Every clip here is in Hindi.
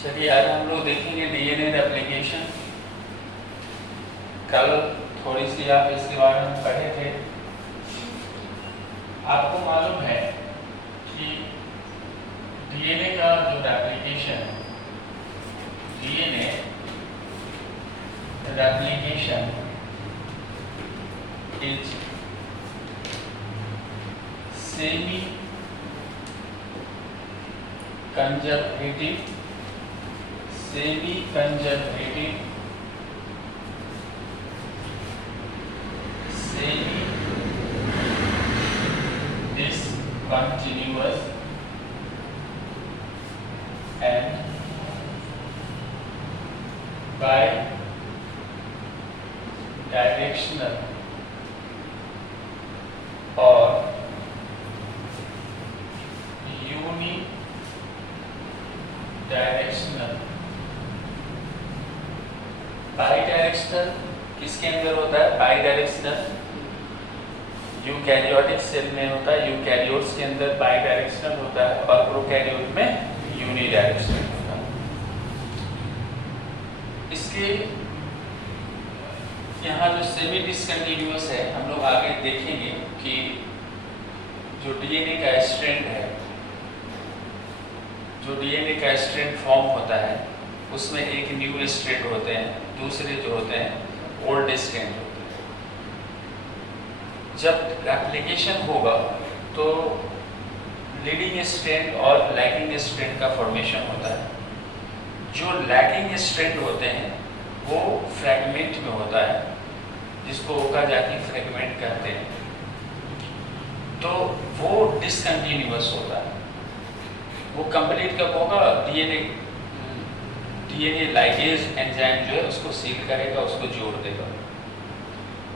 चलिए आज हम लोग देखेंगे डीएनए रेप्लिकेशन। कल थोड़ी सी आप इसके बारे में पढ़े थे। आपको मालूम है कि डीएनए का जो रेप्लिकेशन है, DNA replication is semi conservative semi discontinuous and bidirectional or unidirectional। Bidirectional किसके अंदर होता है? बाईडायरेक्शनल यूकैरियोटिक सेल में होता है, यूकैरियोट्स के अंदर बाईडायरेक्शनल होता है और प्रोकैरियोट में यूनिडायरेक्शनल होता है। इसके यहाँ जो सेमी डिसकंटिन्यूअस है, हम लोग आगे देखेंगे कि जो डीएनए का स्ट्रैंड है, जो डीएनए का स्ट्रैंड फॉर्म होता है उसमें एक न्यू स्ट्रैंड होते हैं, दूसरे जो होते हैं ओल्ड स्ट्रैंड होते हैं। जब रेप्लिकेशन होगा तो लीडिंग स्ट्रैंड और लैगिंग स्ट्रैंड का फॉर्मेशन होता है। जो लैगिंग स्ट्रैंड होते हैं वो फ्रैगमेंट में होता है, जिसको ओकाजाकी फ्रैगमेंट कहते हैं, तो वो डिसकंटिन्यूअस होता है। वो कंप्लीट कब होगा? डीएनए लाइगेज एंजाइम जो है उसको सील करेगा, उसको जोड़ देगा।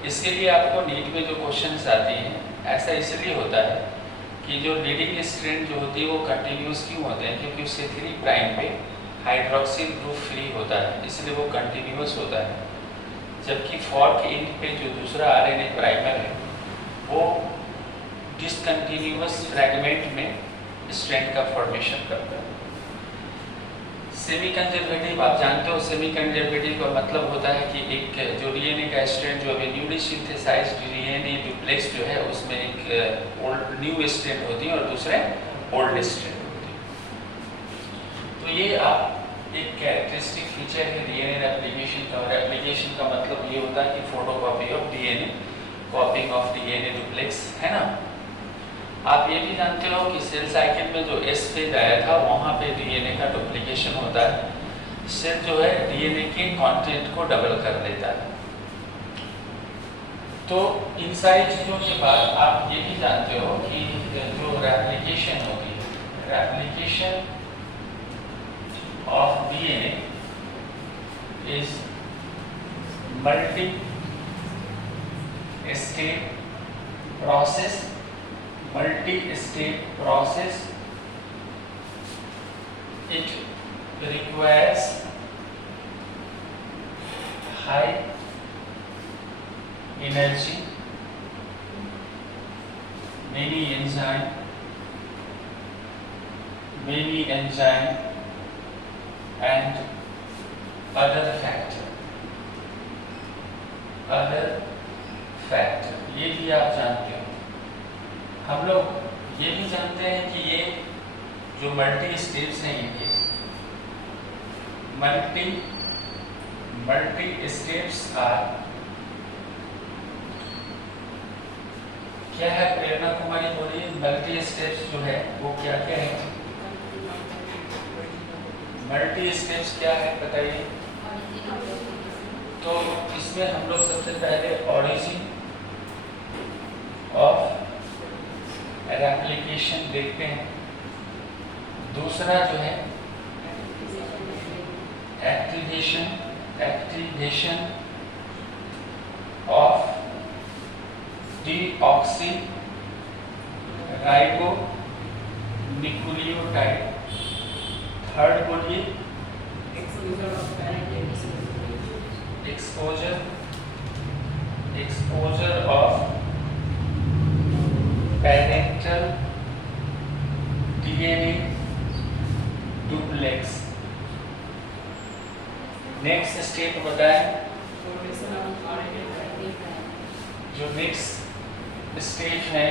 इसके लिए आपको नीट में जो क्वेश्चंस आती हैं, ऐसा इसलिए होता है कि जो लीडिंग स्ट्रैंड जो होती है वो कंटिन्यूस क्यों होते हैं? क्योंकि उसके 3 प्राइम पे हाइड्रोक्सिल ग्रुप फ्री होता है, इसलिए वो कंटिन्यूस होता है। जबकि फॉर्क एंड पे जो दूसरा आरएनए प्राइमर है वो डिसकंटिन्यूअस फ्रैगमेंट में स्ट्रैंड का फॉर्मेशन करता है। सेमी कंजर्वेटिव आप जानते हो, सेमी कंजर्वेटिव का मतलब होता है कि एक जो डीएनए का स्ट्रैंड जो अभी न्यूली सिंथेसाइज्ड डीएनए डुप्लेक्स जो है उसमें एक ओल्ड न्यू स्ट्रैंड होती है और दूसरे ओल्ड स्ट्रैंड होती है। तो ये आप एक कैरेक्टरिस्टिक फीचर है डीएनए रेप्लिकेशन का। रेप्लिकेशन का मतलब ये होता है कि photocopy of DNA, कॉपिंग of DNA duplex, है ना। आप ये भी जानते हो कि सेल साइकिल में जो एस फेज आया था वहाँ पे डीएनए का डुप्लीकेशन होता है। सेल जो है डीएनए के कंटेंट को डबल कर लेता है। तो इन सारी चीज़ों के बाद आप ये भी जानते हो कि जो रेप्लिकेशन होती है, replication of DNA is multi step process. Multi-step process. It requires high energy, many enzyme and other factor। ये भी आप जानते हो। हम लोग ये भी जानते हैं कि ये जो मल्टी स्टेप्स हैं, ये मल्टी स्टेप्स आर क्या है? प्रेरणा कुमारी बोलिए, मल्टी स्टेप्स जो है वो क्या क्या है? मल्टी स्टेप्स क्या है बताइए। तो इसमें हम लोग सबसे पहले ओरिजिन ऑफ रेप्लिकेशन देखते हैं। दूसरा जो है एक्टिवेशन ऑफ डीऑक्सीराइबोन्यूक्लियोटाइड। थर्ड बोलिए exposure of parental DNA duplex next step बताएं। Formation of RNA. जो नेक्स्ट स्टेप है,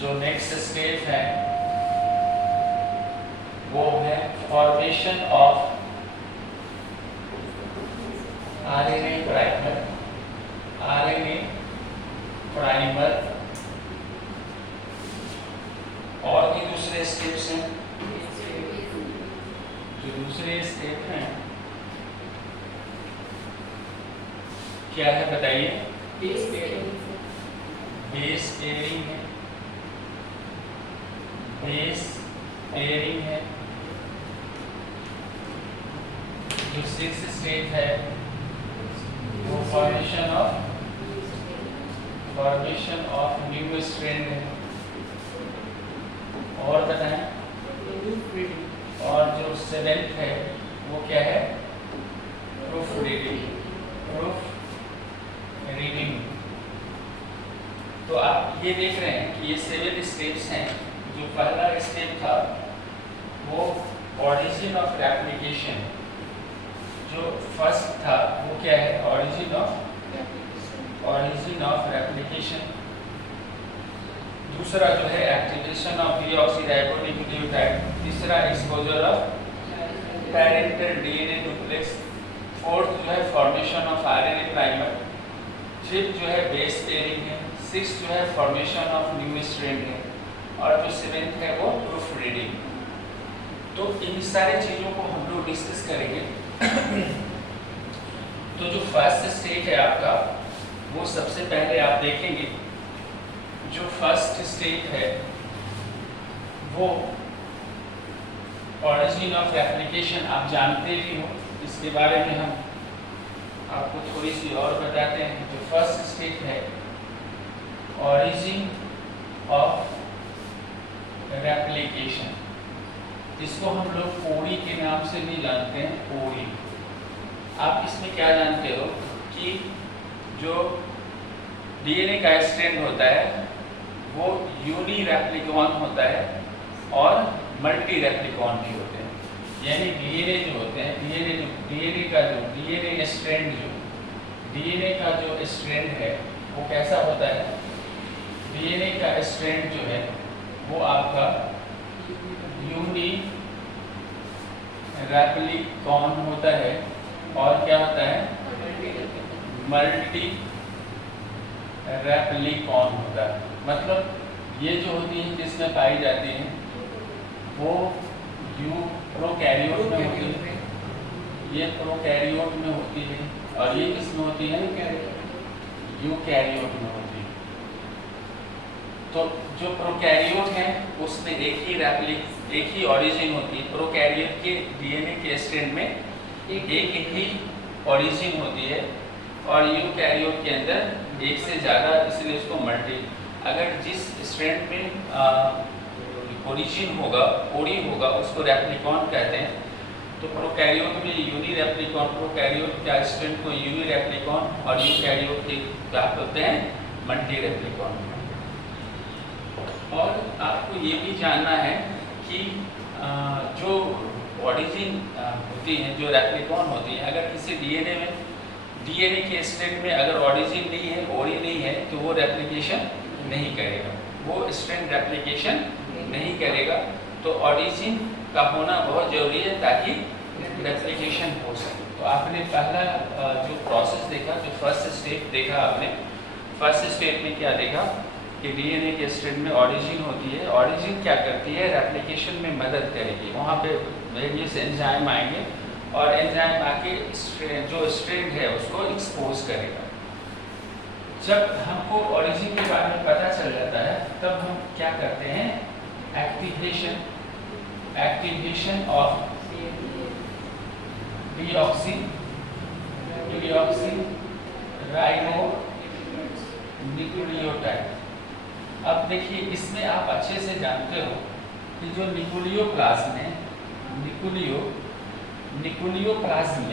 जो नेक्स्ट स्टेप है वो है formation of RNA primer. RNA primer और भी दूसरे स्टेप्स हैं। जो दूसरे स्टेप हैं क्या है बताइए? Base pairing. बेस पेयरिंग है, बेस पेयरिंग है। जो सिक्स स्टेप है वो फॉर्मेशन ऑफ न्यू स्ट्रैंड है। और बताएं। और जो सेवेंथ है वो क्या है? Proof reading. Proof reading. तो आप ये देख रहे हैं कि ये 7 स्टेप्स हैं। जो पहला स्टेप था वो ऑरिजिन ऑफ रेप्लिकेशन। जो फर्स्ट था वो क्या है? Origin of replication. दूसरा जो है एक्टिवेशन ऑफ डीऑक्सीराइबोन्यूक्लियोटाइड। तीसरा exposure of parental DNA duplex. Fourth जो है formation of RNA primer. Fifth जो है बेस पेयरिंग है। सिक्स जो है फॉर्मेशन ऑफ न्यू स्ट्रैंड है। और जो सेवेंथ है वो प्रूफ रीडिंग। तो इन सारी चीज़ों को हम लोग डिस्कस करेंगे। तो जो फर्स्ट स्टेज है आपका वो सबसे पहले आप देखेंगे। जो फर्स्ट स्टेज है वो ऑरिजिन ऑफ एप्लीकेशन। आप जानते भी हो, इसके बारे में हम आपको थोड़ी सी और बताते हैं। जो फर्स्ट स्टेज है ऑरिजिन ऑफ रेप्लिकेशन, इसको हम लोग कोड़ी के नाम से भी जानते हैं। कोड़ी। आप इसमें क्या जानते हो कि जो डीएनए का स्ट्रैंड होता है वो यूनी रेप्लिकॉन होता है और मल्टी रेप्लिकॉन भी होते हैं। यानी डीएनए जो होते हैं, डीएनए का जो स्ट्रैंड है वो कैसा होता है? डीएनए का स्ट्रैंड जो है वो आपका यूनी रेप्लिकॉन होता है और क्या होता है? मल्टी रेप्लिकॉन होता है। मतलब ये जो होती है जिसमें पाई जाती हैं वो प्रोकैरियोट में होती है। ये प्रोकैरियोट में होती है और ये किसमें होती है? यूकैरियोट में होती है। तो जो प्रोकैरियोट है उसमें एक ही ऑरिजिन होती है। प्रोकैरियोट के डीएनए के स्ट्रैंड में एक ही ऑरिजिन होती है और यूकैरियोट के अंदर एक से ज़्यादा, इसलिए उसको मल्टी। अगर जिस स्ट्रैंड में ओरिजिन होगा, कोड़ी होगा, उसको रेप्लिकॉन कहते हैं। तो प्रोकैरियोट में यूनी रेप्लिकॉन, प्रोकैरियोट का स्ट्रैंड को यूनी रेप्लिकॉन और यूकैरियोट के क्या होते हैं? Multi replicon. और आपको ये भी जानना है कि जो ऑरिजिन होती है, जो रेप्लिकॉन होती है, अगर किसी डीएनए के स्ट्रैंड में अगर ऑरिजिन नहीं है, ओरी नहीं है, तो वो रेप्लिकेशन नहीं करेगा, वो स्ट्रैंड रेप्लिकेशन नहीं करेगा। तो ऑरिजिन का होना बहुत जरूरी है ताकि रेप्लिकेशन हो सके। तो आपने पहला जो प्रोसेस देखा, जो फर्स्ट स्टेप देखा आपने, फर्स्ट स्टेप में क्या देखा कि डीएनए के स्ट्रैंड में ऑरिजिन होती है। ऑरिजिन क्या करती है? रेप्लिकेशन में मदद करेगी। वहाँ पे वेरियस एंजाइम आएंगे और एंजाइम आके जो स्ट्रैंड है उसको एक्सपोज करेगा। जब हमको ऑरिजिन के बारे में पता चल जाता है तब हम क्या करते हैं? Activation of deoxyribonucleotide. अब देखिए इसमें आप अच्छे से जानते हो कि जो निकुलियोप्लाज्म है, निकुलियोप्लाज्म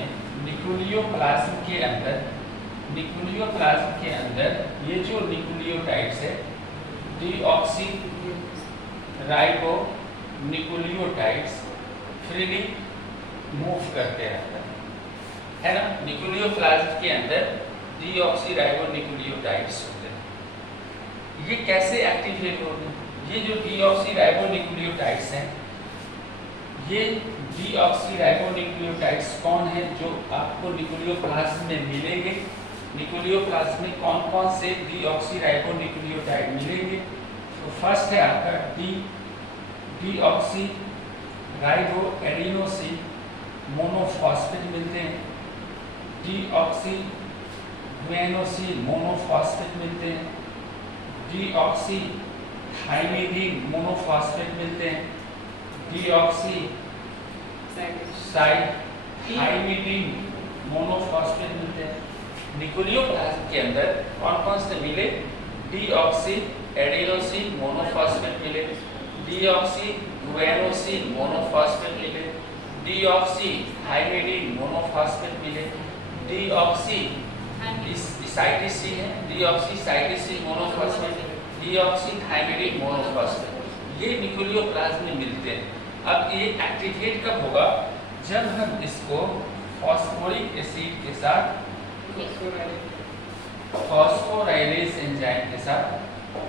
के अंदर ये जो निकुलियोटाइड्स है, डीऑक्सीराइबोन्यूक्लियोटाइड्स फ्रीली मूव करते रहता है ना। न्यूक्लियोप्लाज्म के अंदर डीऑक्सीराइबोन्यूक्लियोटाइड्स होते हैं। ये कैसे एक्टिवेट होते हैं? ये जो डीऑक्सीराइबोन्यूक्लियोटाइड्स हैं, ये डीऑक्सीराइबोन्यूक्लियोटाइड्स कौन है जो आपको न्यूक्लियोप्लाज्म में मिलेंगे? न्यूक्लियोप्लाज्म में कौन कौन से डीऑक्सीराइबोन्यूक्लियोटाइड मिलेंगे? तो फर्स्ट है आपका डीऑक्सीराइबोएडिनोसिन मोनोफॉस्फेट मिलते हैं, डीऑक्सीगुएनोसिन मोनोफॉस्फेट मिलते हैं, डीऑक्सीथाइमिडीन मोनोफॉस्फेट मिलते हैं, डीऑक्सीथाइमिडीन मोनोफॉस्फेट मिलते हैं। न्यूक्लियोप्लाज्म के अंदर कौन कौन से मिले? डीऑक्सीएडिनोसिन मोनोफॉस्फेट मिले, डीऑक्सीगुएनोसिन मोनोफॉस्फेट मिले, डीऑक्सीथाइमिडीन मोनोफॉस्फेट मिले, डीऑक्सीसाइटिसिन है, डीऑक्सीसाइटिसिन मोनोफॉस्फेट, डीऑक्सीथाइमिडीन मोनोफॉस्फेट, ये न्यूक्लियोप्लाज्म में मिलते हैं। अब ये एक्टिवेट कब होगा? जब हम इसको फॉस्फोरिक एसिड के साथ, फॉस्फोराइलेज एंजाइम के साथ,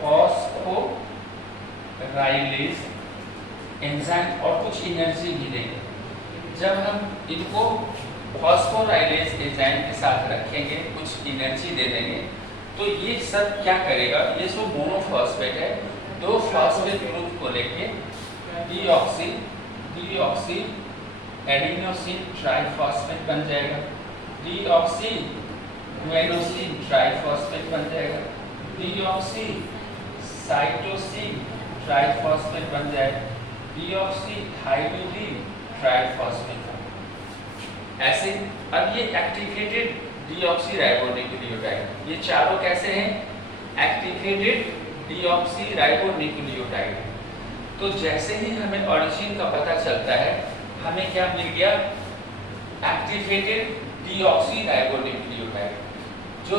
फॉस्फोराइलेज एंजाइम और कुछ एनर्जी भी देंगे। जब हम इनको फॉस्फोराइलेज एंजाइम के साथ रखेंगे, कुछ एनर्जी दे देंगे, तो ये सब क्या करेगा? ये सब मोनोफॉस्फेट है, दो फॉस्फेट ग्रुप को लेके डीऑक्सीएडिनोसिन ट्राइफॉस्फेट बन जाएगा, डीऑक्सीगुएनोसिन ट्राइफॉस्फेट बन जाएगा, डीऑक्सीसाइटोसिन ट्राइफॉस्फेट बन जाएगा, डीऑक्सीथाइमिडीन ट्राइफॉस्फेट। ऐसे अब ये एक्टिवेटेड डीऑक्सीराइबोन्यूक्लियोटाइड, ये चारों कैसे हैं? Activated deoxyribonucleotide. तो जैसे ही हमें ओरिजिन का पता चलता है, हमें क्या मिल गया? Activated deoxyribonucleotide. जो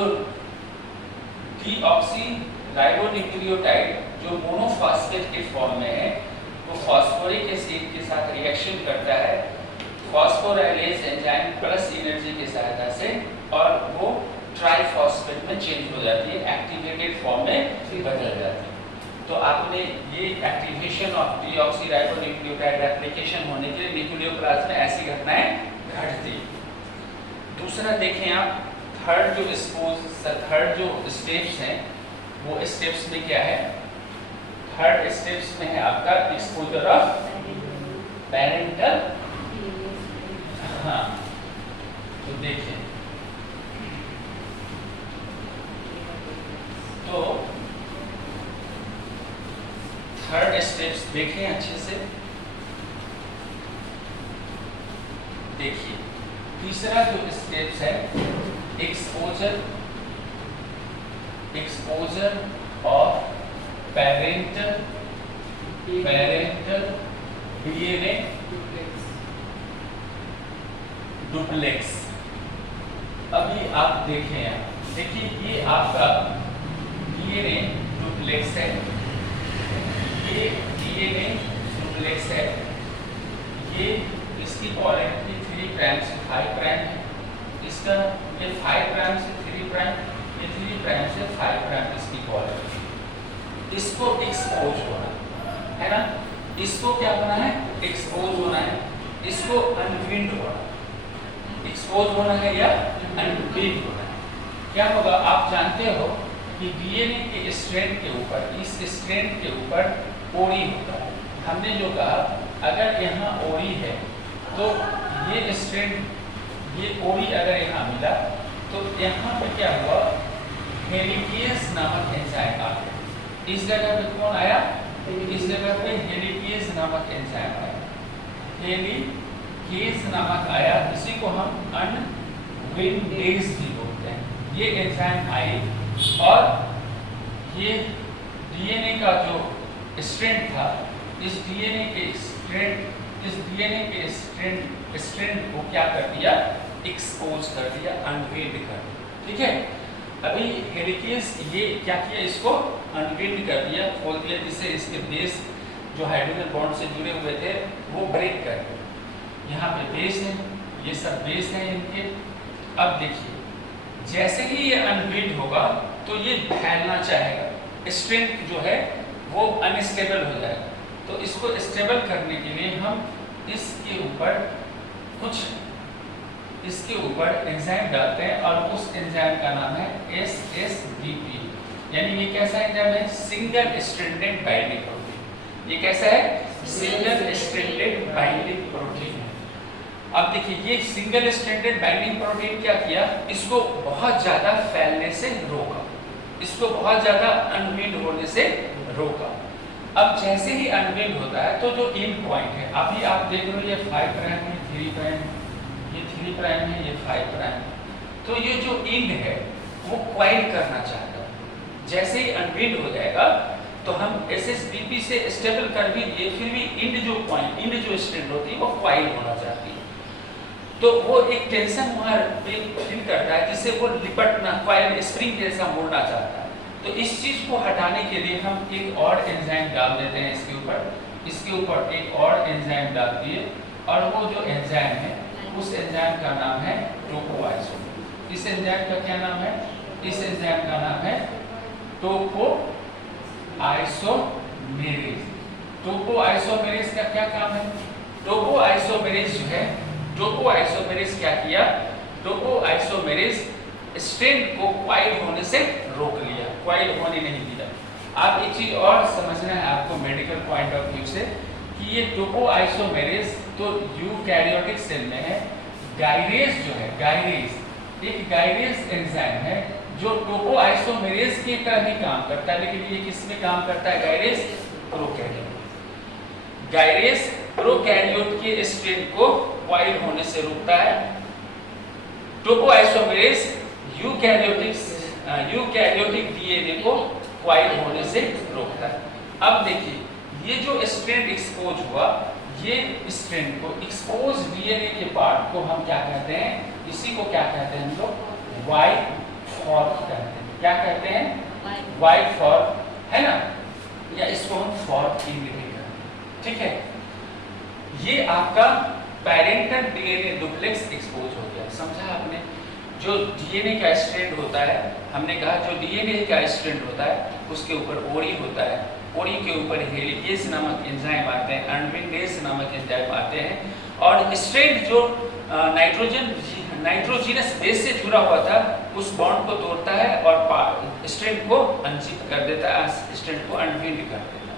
डीऑक्सीराइबोन्यूक्लियोटाइड जो मोनोफॉस्फेट के फॉर्म में है, वो फॉस्फोरिक एसिड के साथ रिएक्शन करता है फॉस्फोराइलेज एंजाइम प्लस एनर्जी की सहायता से, और वो ट्राइफॉस्फेट में चेंज हो जाती है, एक्टिवेटेड फॉर्म में बदल जाती है। तो आपने ये एक्टिवेशन ऑफ डीऑक्सीराइबोन्यूक्लियोटाइड रेप्लिकेशन होने के लिए न्यूक्लियोप्लाज्म में ऐसी घटनाएं घटती। दूसरा देखें आप, थर्ड जो स्टेप्स हैं, वो स्टेप्स में क्या है? थर्ड स्टेप्स में है आपका एक्सपोजर ऑफ पेरेंटल। हाँ, तो देखिए, तो थर्ड स्टेप्स देखें अच्छे से। देखिए, तीसरा जो स्टेप्स है exposure of parental DNA duplex. अभी आप देखें यहाँ, देखिए ये आपका डीएनए डुप्लेक्स है, ये डीएनए डुप्लेक्स है, ये इसकी पोलैरिटी 3 प्राइम से 5 प्राइम है, इसका ये 5 प्राइम से 3 प्राइम, ये 3 प्राइम से 5 प्राइम इसकी पोलैरिटी। इसको एक्सपोज होना है ना, इसको क्या होना है? एक्सपोज होना है, इसको अनविंड होना, एक्सपोज होना है या अनविंड होना है। क्या होगा? आप जानते हो कि डीएनए के स्ट्रैंड के ऊपर, इस स्ट्रैंड के ऊपर ओरी होता है। हमने जो कहा, अगर यहाँ ओरी है तो ये स्ट्रैंड, ये ओरी अगर यहाँ मिला तो यहाँ पे क्या हुआ? हेलिकेज नामक एंजाइम आ गया। इस जगह पे कौन आया? इस जगह पे हेलिकेज नामक एंजाइम आया, हेलिकेज नामक आया, इसी को हम अनविंडेज भी बोलते हैं। ये एंजाइम आई और ये डीएनए का जो स्ट्रैंड था, इस डीएनए के स्ट्रैंड को क्या कर दिया? एक्सपोज कर दिया, अनविंड कर दिया। ठीक है, अभी हेलिकेज ये क्या किया? इसको अनविंड कर दिया, खोल दिया, जिससे इसके बेस जो हाइड्रोजन बॉन्ड से जुड़े हुए थे वो ब्रेक कर दिए। यहाँ पे बेस है, ये सब बेस है इनके। अब देखिए जैसे ही ये अनबिल्ड होगा तो ये फैलना चाहेगा, स्ट्रेंथ जो है वो अनस्टेबल हो जाएगा। तो इसको स्टेबल करने के लिए हम इसके ऊपर एंजाइम डालते हैं और उस एंजाइम का नाम है SSBP। यानी ये कैसा एंजाइम है? Single stranded binding protein. ये कैसा है? सिंगल स्ट्रैंडेड बाइंडिंग प्रोटीन है। अब देखिए ये सिंगल स्ट्रैंडेड बाइंडिंग प्रोटीन क्या किया, इसको बहुत ज्यादा फैलने से रोका, इसको बहुत ज्यादा अनबिल्ड होने से रोका। अब जैसे ही अनबिल्ड होता है तो जो एंड पॉइंट है, अभी आप देख रहे हो ये 5 प्राइम है, 3 प्राइम, ये 3 प्राइम है, ये 5 प्राइम। तो ये जो एंड है वो क्वाइल करना चाहता है। जैसे ही अनबिल्ड हो जाएगा तो हम SSBP से स्टेबल कर भी दिए, फिर भी एंड जो स्ट्रैंड होती है वो क्वाइल होना चाहती है। तो वो एक टेंशन वहाँ पे फील करता है जिससे वो लिपटना, क्वाइल स्प्रिंग जैसा मुड़ना चाहता है। तो इस चीज को हटाने के लिए हम एक और एंजाइम डाल देते हैं इसके ऊपर एक और एंजाइम डाल दिए, और वो जो एंजाइम है उस एंजाइम का नाम है टोकोआइसोमेरेज। इस एंजाइम का क्या नाम है? इस एंजाइम का नाम है टोकोआइसोमेरेज। टोकोआइसोमेरेज का क्या काम है? टोकोआइसोमेरेज जो है, टोकोआइसोमेरेज क्या किया? टोकोआइसोमेरेज स्ट्रैंड को क्वाइल होने से रोक लिया, क्वाइल होने नहीं दिया। आप एक चीज और समझना है आपको मेडिकल पॉइंट ऑफ व्यू से कि ये टोकोआइसोमेरेज तो यूकैरियोटिक सेल में है। गायरेज जो है, गायरेज एक गायरेज एंजाइम है जो टोकोआइसोमेरेज के का ही काम करता है, लेकिन ये किस में काम करता है? Gyrase prokaryote. गायरेज प्रोकैरियोट के स्ट्रैंड को क्वाइल होने से रोकता है। टोकोआइसोमेरेज यूकैरियोटिक डीएनए को क्वाइल होने से रोकता है। अब देखिए ये जो स्ट्रैंड एक्सपोज हुआ, ये स्ट्रैंड को एक्सपोज डीएनए के पार्ट को हम क्या कहते हैं? इसी को क्या कहते हैं हम लोग? वाइट फॉर्क कहते हैं। क्या कहते हैं? वाइट फॉर्क, है ना? या इसको हम फॉर्क भी कहते हैं, ठीक है? ये आपका पेरेंटल डीएनए डुप्लेक्स एक्सपोज हो गया, समझा आपने? जो डीएनए का स्ट्रैंड होता है, हमने कहा जो डीएनए का स्ट्रैंड होता है उसके ऊपर ओरी होता है, ओरी के ऊपर हेलिकेज नामक एंजाइम आते हैं, अनविंडेज नामक एंजाइम आते हैं, और स्ट्रैंड जो नाइट्रोजिनस बेस से जुड़ा हुआ था उस बॉन्ड को तोड़ता है और स्ट्रैंड को अनजिप कर देता है, स्ट्रैंड को अनविंड कर देता है।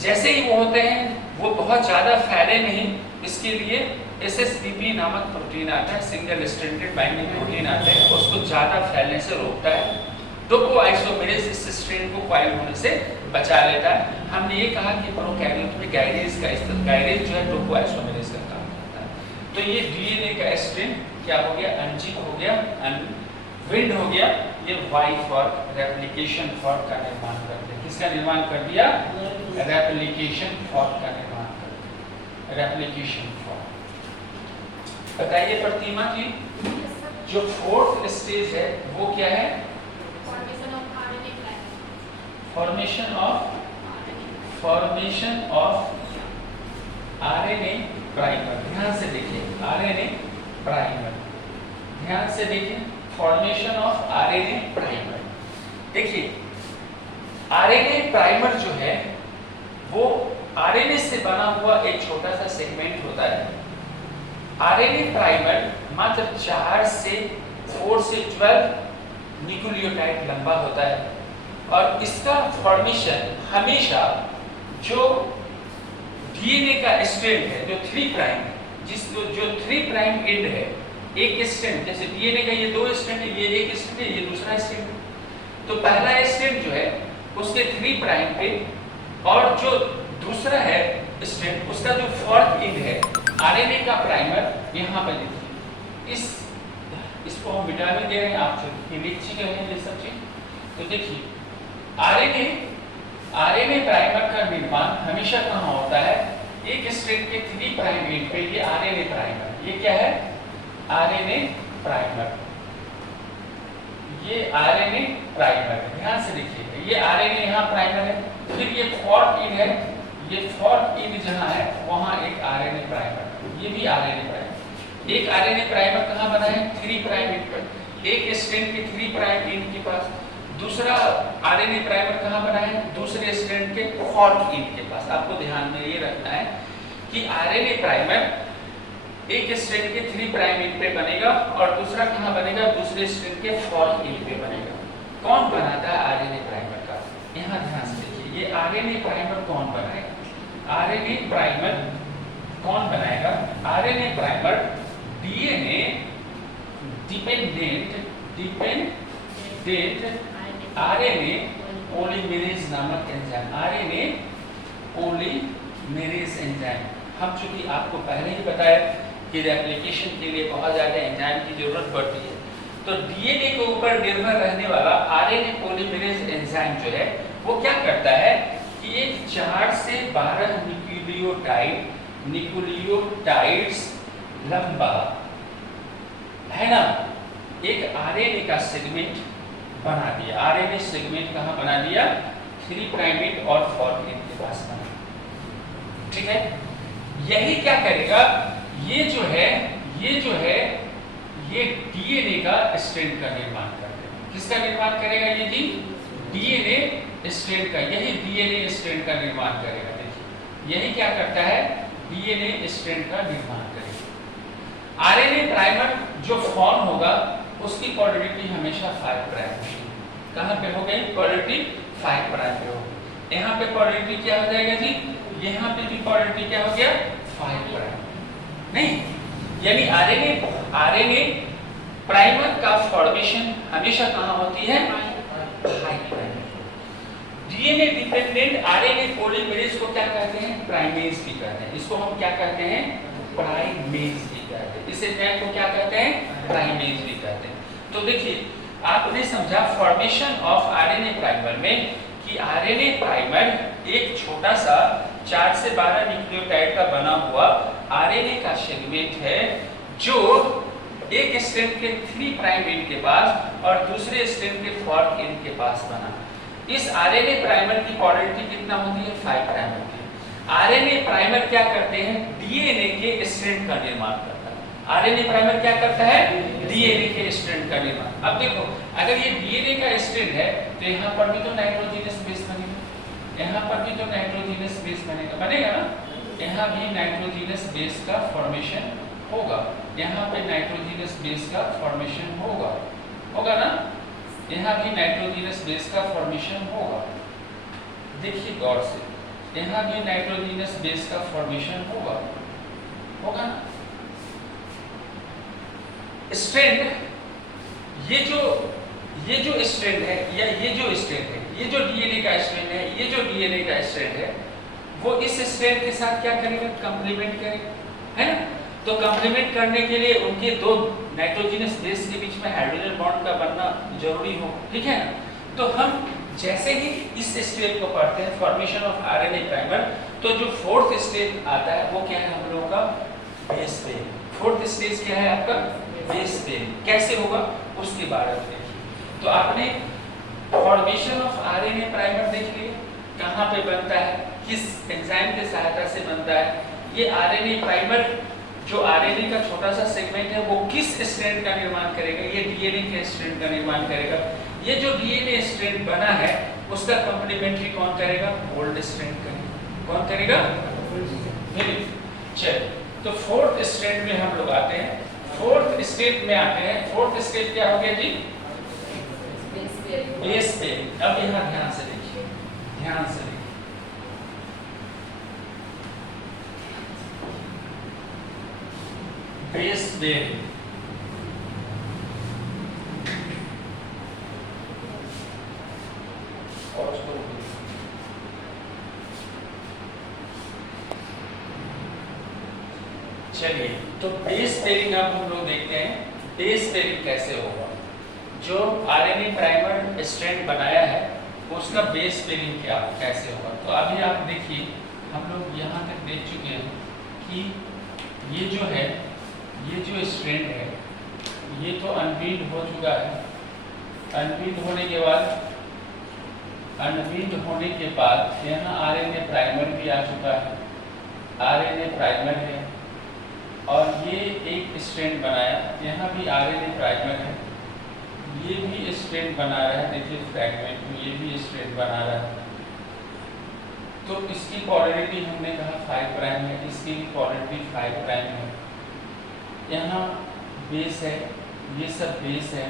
जैसे ही वो होते हैं वो बहुत ज्यादा फैले नहीं, इसके लिए SSBP नामक प्रोटीन आता है, सिंगल स्ट्रैंडेड बाइंडिंग प्रोटीन आता है, उसको ज्यादा फैलने से रोकता है। टोकोआइसोमेरेज इस स्ट्रैंड को क्वाइल होने से बचा लेता है। हमने ये कहा कि प्रोकैरियोट में गायरेज का इस्तेमाल, गायरेज जो है टोकोआइसोमेरेज का काम करता है। तो ये डीएनए का स्ट्रैंड क्या हो गया? अनजिप हो गया, अनविंड हो गया। ये वाई फॉर्क, रेप्लिकेशन फॉर्क का निर्माण करते हैं। किसका निर्माण कर दिया? रेप्लिकेशन फॉर्क का निर्माण कर दिया, रेप्लिकेशन फॉर्क। बताइए प्रतिमा जी, जो फोर्थ स्टेज है वो क्या है? Formation of RNA primer. ध्यान से देखिए, आरएनए प्राइमर, ध्यान से देखिए, फॉर्मेशन ऑफ आरएनए प्राइमर। देखिए आरएनए प्राइमर जो है वो आरएनए से बना हुआ एक छोटा सा सेगमेंट होता है। आरएनए प्राइमर मात्र 4 से 12 न्यूक्लियोटाइड लंबा होता है, और इसका फॉर्मेशन हमेशा जो डीएनए का स्ट्रैंड है, जो 3 प्राइम, जो 3 प्राइम एंड है, एक स्ट्रैंड, जैसे डीएनए का ये 2 स्ट्रैंड है, ये एक स्ट्रैंड है, ये दूसरा स्ट्रैंड है। तो पहला स्ट्रैंड जो है उसके 3 प्राइम पे, और जो दूसरा है स्ट्रैंड उसका जो 4th एंड है आरएनए का प्राइमर, यहाँ पर देखिए, इसको हम विटामिन दे रहे हैं, आप लिख रहे हैं ये सब चीज। तो देखिए आरएनए प्राइमर का निर्माण हमेशा कहाँ होता है? एक स्ट्रैंड के 3 प्राइम एंड पे ये आरएनए प्राइमर, ये क्या है? आरएनए प्राइमर, ये आरएनए प्राइमर है। ध्यान से देखिए, ये आरएनए यहाँ प्राइमर है, फिर ये 4th एंड है, ये 4th एंड जहाँ है वहाँ एक आरएनए प्राइमर, ये भी आरएनए प्राइमर। एक आरएनए प्राइमर कहाँ बना है? 3 प्राइम एंड पर, एक स्ट्रैंड के 3 प्राइम एंड के पास। दूसरा आरएनए प्राइमर कहाँ बना है? दूसरे स्ट्रैंड के 4th एंड के पास। आपको ध्यान में ये रखना है कि आरएनए प्राइमर एक स्ट्रैंड के 3 प्राइम एंड पे बनेगा और दूसरा कहाँ बनेगा? दूसरे स्ट्रैंड के 4th एंड पे बनेगा। कौन बनाता है आरएनए प्राइमर का? यहाँ ध्यान से देखिए, ये आरएनए प्राइमर कौन बनाएगा? आरएनए प्राइमर कौन बनाएगा? RNA primer DNA dependent RNA polymerase नामक एंजाइम, आरएनए पॉलीमेरेज एंजाइम। हम चूंकि आपको पहले ही बताया कि रेप्लिकेशन के लिए बहुत ज्यादा एंजाइम की जरूरत पड़ती है, तो डीएनए के ऊपर निर्भर रहने वाला आरएनए पॉलीमेरेज एंजाइम जो है वो क्या करता है कि एक 4 से 12 न्यूक्लियोटाइड्स लंबा है ना, एक आरएनए का सेगमेंट बना दिया। आरएनए सेगमेंट कहाँ बना दिया? 3 प्राइमेट और 4 एंड के पास बना। ठीक है, यही क्या करेगा? ये जो है ये डीएनए का स्ट्रैंड का निर्माण करेगा। किसका निर्माण करेगा ये जी? डीएनए स्ट्रैंड का। यही डीएनए स्ट्रैंड का निर्माण करेगा। देखिए, यही क्या करता है? डीएनए स्ट्रैंड का निर्माण करेगा। आरएनए प्राइमर जो फॉर्म होगा उसकी पोलैरिटी हमेशा 5 प्राइम होगी। कहाँ पे हो गई? पोलैरिटी 5 प्राइम पे होगी। यहाँ पे पोलैरिटी क्या हो जाएगा जी? यहाँ पे भी पोलैरिटी क्या हो गया? 5 प्राइम। नहीं, यानी आरएनए प्राइमर का फॉर्मेशन हमेशा कहाँ होती है? 5 prime. DNA dependent RNA polymerase को क्या कहते हैं? प्राइमेज भी कहते हैं। इसको हम क्या कहते हैं? प्राइमेज भी कहते हैं। इस एंजाइम को क्या कहते हैं? प्राइमेज भी कहते हैं। तो देखिए, आपने समझा फॉर्मेशन ऑफ आरएनए प्राइमर में कि आरएनए प्राइमर एक छोटा सा 4 से 12 न्यूक्लियोटाइड का बना हुआ आरएनए का सेगमेंट है जो एक स्ट्रैंड के 3 प्राइम एंड के पास और दूसरे स्ट्रैंड के 4th एंड के पास बना। इस आरएनए प्राइमर की पोलैरिटी कितना होती है? 5 प्राइम होती है। आरएनए प्राइमर क्या करते हैं? डीएनए के स्ट्रैंड का निर्माण करता है। आरएनए प्राइमर क्या करता है? डीएनए के स्ट्रैंड का निर्माण। अब देखो, अगर ये डीएनए का स्ट्रैंड है तो यहाँ पर भी तो नाइट्रोजनस बेस बनेगा, यहाँ पर भी तो नाइट्रोजनस बेस बनेगा ना। यहाँ भी नाइट्रोजनस बेस का फॉर्मेशन होगा, यहाँ पे नाइट्रोजनस बेस का फॉर्मेशन होगा ना, यहाँ भी नाइट्रोजनस बेस का फॉर्मेशन होगा। देखिए गौर से, यहाँ भी नाइट्रोजनस बेस का फॉर्मेशन होगा ना। स्ट्रैंड, ये जो स्ट्रैंड है या ये जो स्ट्रैंड है, ये जो डीएनए का स्ट्रैंड है, ये जो डीएनए का स्ट्रैंड है, वो इस स्ट्रैंड के साथ क्या करेगा? कंप्लीमेंट करेगा, है ना। तो कंप्लीमेंट करने के लिए उनके 2 नाइट्रोजनस बेस के बीच में हाइड्रोजन बॉन्ड का बनना जरूरी हो, ठीक है ना। तो हम जैसे ही इस स्टेप को पढ़ते हैं, फॉर्मेशन ऑफ आरएनए प्राइमर, तो जो 4th स्टेप आता है वो क्या है हम लोगों का? Base pairing. 4th स्टेज क्या है आपका? Base pairing. कैसे होगा उसके बारे में देखिए। तो आपने फॉर्मेशन ऑफ आरएनए प्राइमर देख लिया, कहाँ पे बनता है, किस एंजाइम की सहायता से बनता है। ये आरएनए प्राइमर जो आरएनए का छोटा सा सेगमेंट है वो किस स्ट्रैंड का निर्माण करेगा? ये डीएनए के स्ट्रैंड का निर्माण करेगा। ये जो डीएनए स्ट्रैंड बना है उसका कंप्लीमेंट्री कौन करेगा? ओल्ड स्ट्रैंड करेगा। कौन करेगा? चलिए, तो 4th स्ट्रैंड में हम लोग आते हैं। 4th स्टेप में आते हैं। 4th स्टेप क्या हो गया जी? Base pairing. अब यहाँ ध्यान से देखिए, ध्यान से देखिए। बेस पेयरिंग, चलिए, तो बेस पेयरिंग अब हम लोग देखते हैं बेस पेयरिंग कैसे होगा। जो आरएनए प्राइमर स्ट्रैंड बनाया है उसका बेस पेयरिंग कैसे होगा। तो अभी आप देखिए, हम लोग यहाँ तक देख चुके हैं कि ये जो है, ये जो स्ट्रैंड है ये तो अनवीन्ड हो चुका है। अनवीन्ड होने के बाद यहाँ आरएनए प्राइमर भी आ चुका है। आरएनए प्राइमर है और ये एक स्ट्रैंड बनाया, यहाँ भी आरएनए प्राइमर है, ये भी स्ट्रैंड बना रहा है, देखिए फ्रैगमेंट में ये भी स्ट्रैंड बना रहा है। तो इसकी पोलैरिटी हमने कहा 5 प्राइम है, इसकी भी पोलैरिटी 5 प्राइम है। यहाँ बेस है, ये सब बेस है,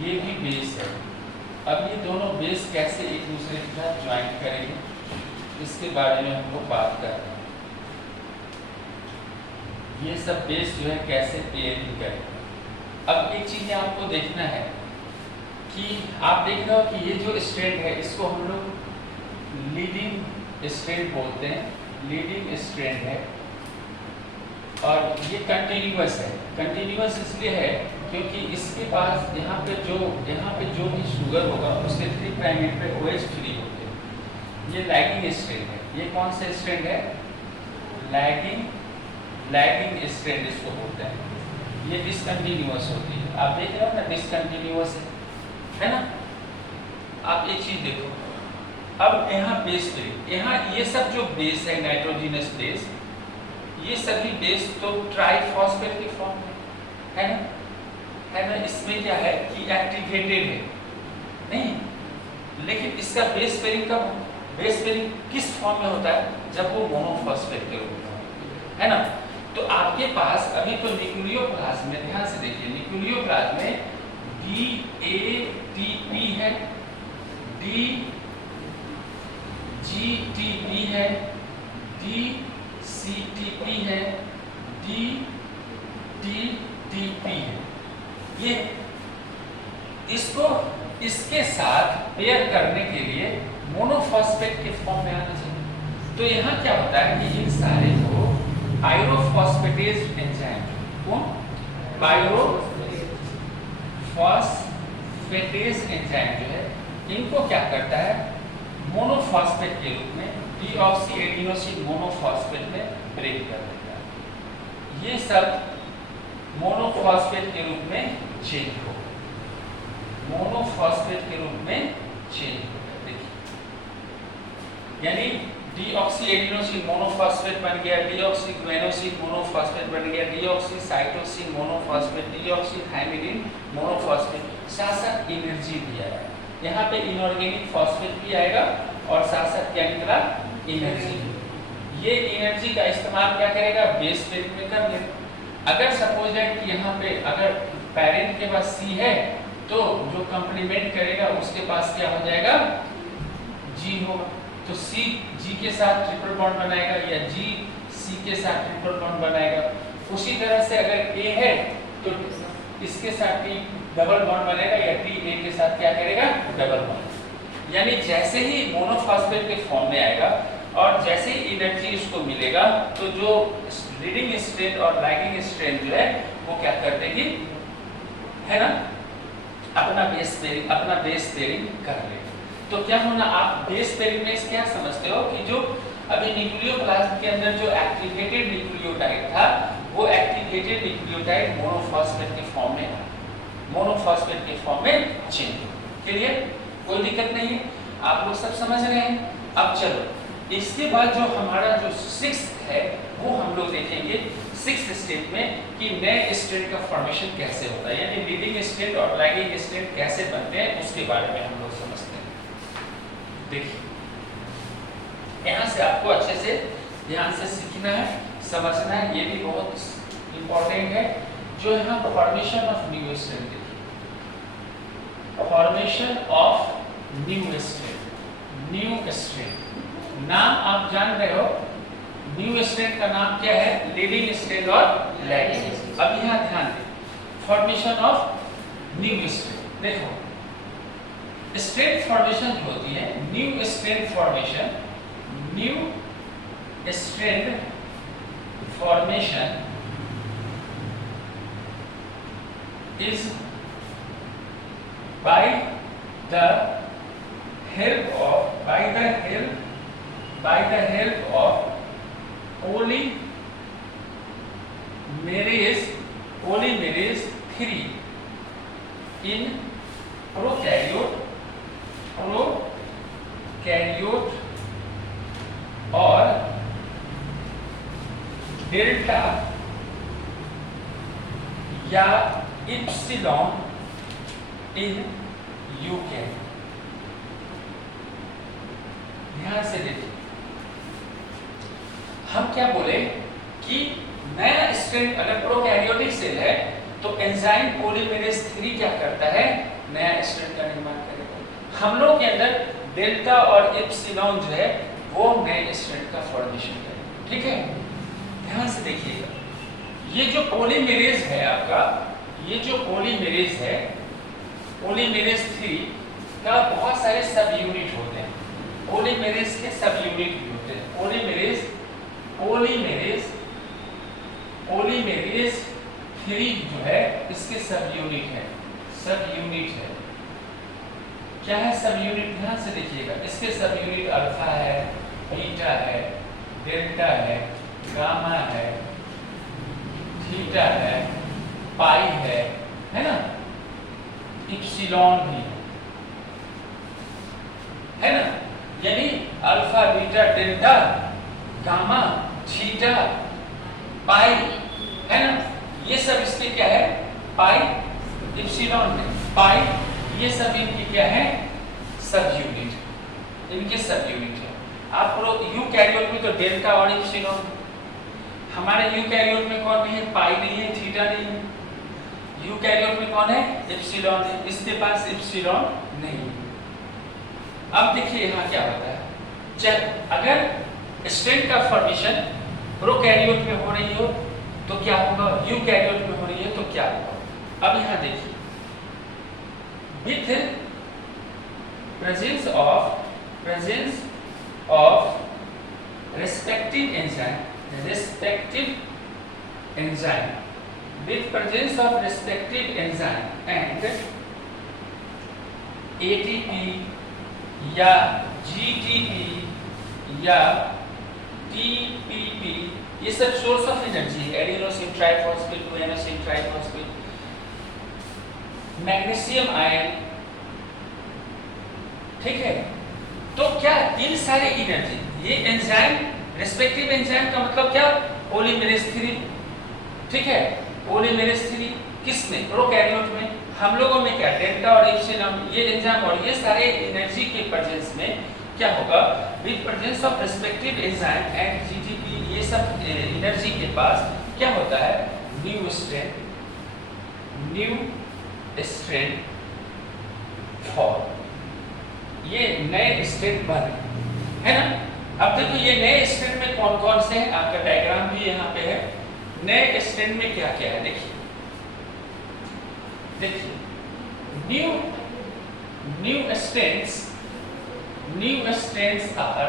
ये भी बेस है। अब ये दोनों बेस कैसे एक दूसरे के साथ ज्वाइन करेंगे, इसके बारे में हम लोग बात कर रहे हैं। ये सब बेस जो है कैसे पेयरिंग करेंगे। अब एक चीज़ आपको देखना है कि आप देख रहे हो कि ये जो स्ट्रैंड है इसको हम लोग लीडिंग स्ट्रैंड बोलते हैं, लीडिंग स्ट्रैंड है, और ये कंटिन्यूअस है। कंटिन्यूअस इसलिए है क्योंकि इसके पास यहाँ पे जो भी शुगर होगा उसके 3 प्राइम एंड पे OH फ्री होते हैं। ये लैगिंग स्ट्रैंड है। ये कौन सा स्ट्रैंड है? लैगिंग स्ट्रैंड इसको बोलते हैं। ये डिसकंटिन्यूअस होती है, आप देख रहे हो ना, डिसकंटिन्यूअस है ना। आप एक चीज देखो, अब यहाँ बेस पे, यहाँ ये सब जो बेस है नाइट्रोजिनस बेस, ये सभी बेस तो ट्राइफॉस्फेट के फॉर्म में है ना, है ना। इसमें क्या है कि एक्टिवेटेड है नहीं, लेकिन इसका बेस पेयरिंग कब, बेस पेयरिंग किस फॉर्म में होता है? जब वो मोनोफॉस्फेट के रूप में है ना। तो आपके पास अभी तो न्यूक्लियोप्लाज्म में, ध्यान से देखिए, न्यूक्लियोप्लाज्म में DATP है, DGTP है, DCTP है, DTTP है। ये इसको इसके साथ पेयर करने के लिए मोनोफॉस्फेट के फॉर्म में आना चाहिए। तो यहाँ क्या होता है कि इन सारे को पायरोफॉस्फेटेज एंजाइम, कौन? पायरोफॉस्फेटेज एंजाइम जो है, इनको क्या करता है, मोनोफॉस्फेट के रूप में डीऑक्सी एडिनोसिन मोनोफॉस्फेट में ब्रेक कर देता है। ये सब मोनोफॉस्फेट के रूप में चेंज हो, मोनोफॉस्फेट के रूप में चेंज हो। देखिए, यानी डीऑक्सी एडिनोसिन मोनोफॉस्फेट बन गया, डीऑक्सी ग्वेनोसिन मोनोफॉस्फेट बन गया, deoxy cytosine monophosphate, deoxy thymidine monophosphate. साथ साथ एनर्जी भी आएगा, यहाँ पे इनऑर्गेनिक फॉस्फेट भी आएगा और साथ साथ क्या निकला, एनर्जी। ये एनर्जी का इस्तेमाल क्या करेगा, बेस पेयरिंग में कर लेगा। अगर सपोज दैट कि यहाँ पे अगर पेरेंट के पास C है तो जो कंप्लीमेंट करेगा उसके पास क्या हो जाएगा, G होगा। तो C G के साथ ट्रिपल बॉन्ड बनाएगा या G C के साथ ट्रिपल बॉन्ड बनाएगा। उसी तरह से अगर A है तो इसके साथ T डबल बॉन्ड बनेगा या T A के साथ क्या करेगा, डबल बॉन्ड। यानी जैसे ही मोनोफॉस्फेट के फॉर्म में आएगा और जैसे ही एनर्जी इसको मिलेगा तो जो लीडिंग स्ट्रैंड और लैगिंग स्ट्रैंड जो है वो क्या कर देगी, है ना, अपना बेस पेयरिंग कर लेगी। तो क्या होना, आप बेस पेयरिंग में क्या समझते हो कि जो अभी न्यूक्लियोप्लाज्म के अंदर जो एक्टिवेटेड न्यूक्लियोटाइड था वो एक्टिवेटेड न्यूक्लियोटाइड मोनोफॉस्फेट के फॉर्म में, मोनोफॉस्फेट के फॉर्म में चेंज। क्लियर, कोई दिक्कत नहीं है, आप लोग सब समझ रहे हैं। अब चलो इसके बाद जो हमारा जो 6th है वो हम लोग देखेंगे 6th स्टेप में कि नए स्ट्रैंड का फॉर्मेशन कैसे होता है, यानी लीडिंग स्ट्रैंड और लैगिंग स्ट्रैंड कैसे बनते हैं उसके बारे में हम लोग समझते हैं। देखिए, यहाँ से आपको अच्छे से ध्यान से सीखना है, समझना है, ये भी बहुत इंपॉर्टेंट है। जो यहाँ फॉर्मेशन ऑफ न्यू स्ट्रैंड, देखिए फॉर्मेशन ऑफ न्यू स्ट्रैंड, नाम आप जान रहे हो, न्यू स्ट्रैंड का नाम क्या है, लीडिंग स्ट्रैंड और लैगिंग। अब यहाँ ध्यान दें, फॉर्मेशन ऑफ न्यू स्ट्रैंड, देखो स्ट्रैंड फॉर्मेशन जो होती है, new strand formation is by the help of polymerase 3 in prokaryote और डेल्टा या इप्सिलॉन इन यूके। ध्यान से देखिए, हम क्या बोले कि नया स्ट्रैंड अगर प्रोकैरियोटिक सेल है तो एंजाइम पॉलीमेरेज 3 क्या करता है, नया स्ट्रैंड का निर्माण करेगा। हम लोग के अंदर डेल्टा और एप्सिलॉन जो है वो नए स्ट्रैंड का फॉर्मेशन करेगा। ठीक है, ध्यान से देखिएगा, ये जो पॉलीमेरेज है आपका, ये जो पॉलीमेरेज है, पॉलीमेरेज 3 का बहुत सारे सब यूनिट होते हैं। पॉलीमेरेज के सब यूनिट भी होते हैं। पॉलीमेरेज 3 जो है इसके सब यूनिट है। सब यूनिट है, क्या है सब यूनिट, ध्यान से देखिएगा। इसके सब यूनिट अल्फा है, बीटा है, डेल्टा है, गामा है, थीटा है, पाई है ना, इप्सिलॉन भी है ना। यानी alpha, beta, delta, gamma, theta, pi है ना, ये सब इसके क्या है, पाई, इप्सिलॉन में पाई, ये सब इनकी क्या है, सब यूनिट, इनके सब यूनिट है। आप यूकैरियोट में तो डेल्टा और इप्सिलॉन, हमारे यूकैरियोट में कौन नहीं है, पाई नहीं है, थीटा नहीं है। यूकैरियोट में कौन है, इप्सिलॉन है, इसके पास इप्सिलॉन नहीं है। अब देखिए यहाँ क्या होता है, अगर स्ट्रैंड का फॉर्मेशन प्रोकैरियोट में हो रही हो तो क्या होगा, यूकैरियोट में हो रही है तो क्या होगा। अब यहाँ देखिए, with presence of respective enzyme with presence of respective enzyme and ATP या GTP या TPP, ये सब सोर्स ऑफ एनर्जी है। Adenosine triphosphate, guanosine triphosphate, magnesium ion, ठीक है। तो क्या इन सारे एनर्जी, ये एंजाइम, रेस्पेक्टिव एंजाइम का मतलब क्या, पॉलीमेरेज 3, ठीक है। पॉलीमेरेज 3 किसमें, प्रोकैरियोट में। हम लोगों में क्या, डेल्टा और इप्सिलॉन, ये एंजाइम और ये सारे एनर्जी के प्रेजेंस में क्या होगा, with presence of respective enzyme and GTP, ये सब एनर्जी के पास क्या होता है, न्यू स्ट्रैंड फॉर्म, ये नए स्ट्रैंड बन, है ना। अब देखो ये नए स्ट्रैंड में कौन कौन से हैं, आपका डायग्राम भी यहाँ पे है। नए स्ट्रैंड में क्या क्या है, देखिए न्यू स्ट्रैंड्स आर